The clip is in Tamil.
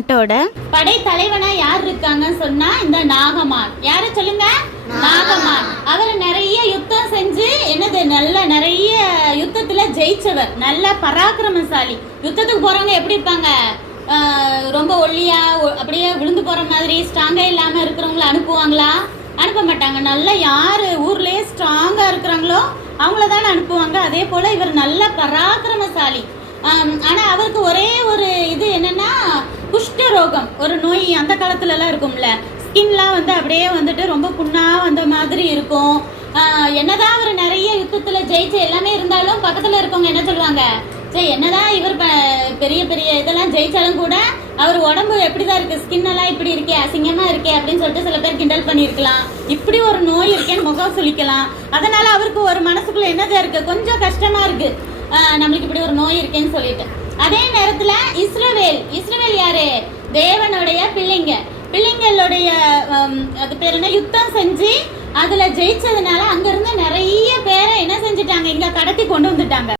நாட்டோட படை தலைவனா யார் இருக்காங்கன்னு சொன்னா இந்த நாகமான். யார சொல்லுங்க? நாகமான். அவர் நிறைய யுத்தம் செஞ்சு என்னது நல்ல நிறைய யுத்தத்துல ஜெயிச்சவர். நல்ல பராக்கிரமசாலி. யுத்தத்துக்கு போறவங்க எப்படி இருப்பாங்க? ஆஹ் ரொம்ப ஒல்லியா அப்படியே விழுந்து போற மாதிரி ஸ்ட்ராங்கா இல்லாம இருக்கிறவங்கள அனுப்புவாங்களா? அனுப்ப மாட்டாங்க. நல்லா யாரு ஊர்லயே ஸ்ட்ராங்கா இருக்கிறாங்களோ அவங்கள தானே அனுப்புவாங்க. அதே போல இவர் நல்ல பராக்கிரமசாலி. ஆம், ஆனா அவருக்கு ஒரே ரோகம். ஒரு நோய் அந்த காலத்துலலாம் இருக்கும்ல. ஸ்கின்லாம் வந்து அப்படியே வந்துட்டு ரொம்ப புண்ணா வந்த மாதிரி இருக்கும். என்னதான் அவர் நிறைய யுத்தத்தில் ஜெயிச்சு எல்லாமே இருந்தாலும் பக்கத்தில் இருக்கவங்க என்ன சொல்லுவாங்க? சரி என்னதான் இவர் பெரிய பெரிய இதெல்லாம் ஜெயிச்சாலும் கூட அவர் உடம்பு எப்படிதான் இருக்கு? ஸ்கின் எல்லாம் இப்படி இருக்கே அசிங்கமா இருக்கே அப்படின்னு சொல்லிட்டு சில பேர் கிண்டல் பண்ணியிருக்கலாம். இப்படி ஒரு நோய் இருக்கேன்னு முகம் சுளிக்கலாம். அதனால அவருக்கு ஒரு மனசுக்குள்ள என்னதான் இருக்கு? கொஞ்சம் கஷ்டமா இருக்கு. நம்மளுக்கு இப்படி ஒரு நோய் இருக்கேன்னு சொல்லிட்டு. அதே நேரத்துல இஸ்ரவேல் இஸ்ரவேல் யாரு? தேவனுடைய பிள்ளைங்க. பிள்ளைங்களுடைய அது பேர் என்ன? யுத்தம் செஞ்சு அதுல ஜெயிச்சதுனால அங்க இருந்து நிறைய பேரை என்ன செஞ்சுட்டாங்க? இங்க கடத்தி கொண்டு வந்துட்டாங்க.